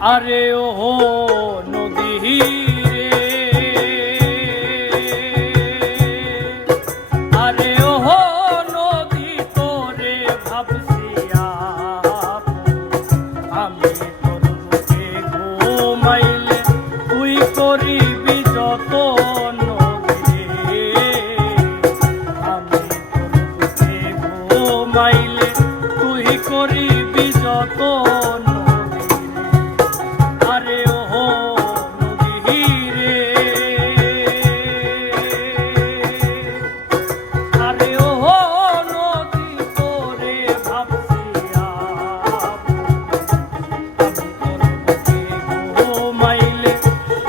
আরে ও নদী রে, আরে ও নদী তোরে ভাবছি আমি তোর বুকে ঘুমাইলে তুই করিবি যতন নদী রে, আমি তোর বুকে ঘুমাইলে তুই করিবি যতন। আরে ও নদী রে, আরে ও নদী তোরে ভাবছি আমি তোর বুকে ঘুমাইলে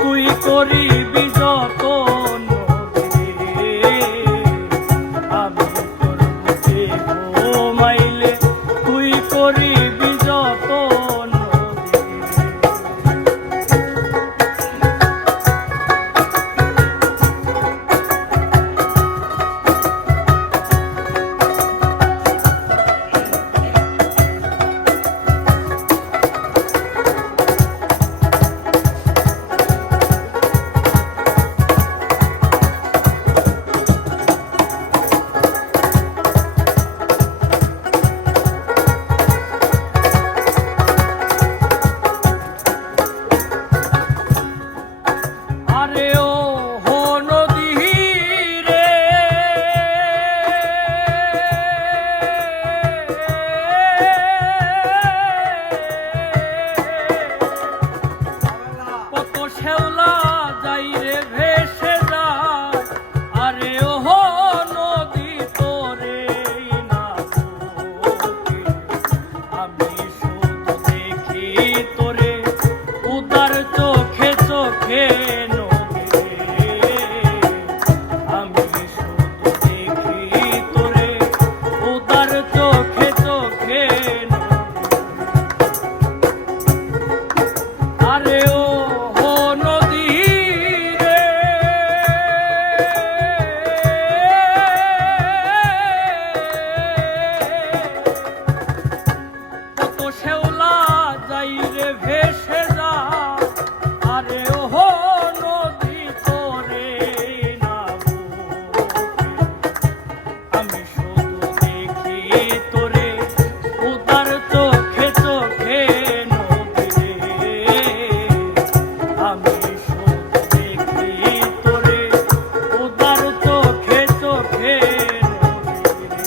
তুই করিবি যতন নদী রে, আমি তোর বুকে ঘুমাইলে তুই করিবি যতন। আরে ও নদী রে, কত শেওলা যাই রে ভেসে যায়, আরে ও নদী তোরে না বুকে আমি শুধু দেখি তোরে উদার চোখে চোখে নদী রে, আমি শুধু দেখি তোরে উদার চোখে চোখে আরে ও নদী রে, কত শেওলা যাই রে ভেসে যা, আরে ও নদী তোরে না বুকে আমি শুধু দেখি তোরে উদার চোখে চোখে নদী রে, আমি শুধু দেখি তোরে উদার চোখে চোখে নদী রে।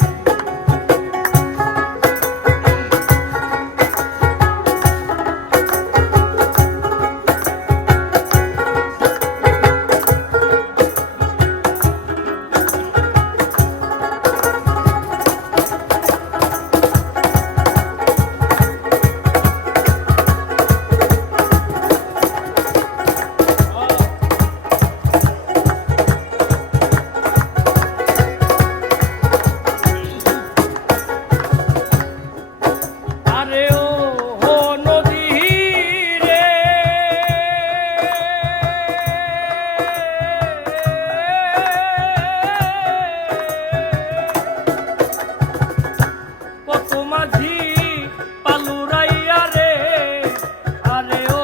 আরে ও নদী রে, কত মাঝি পালুরাইয়া রে, আরে ও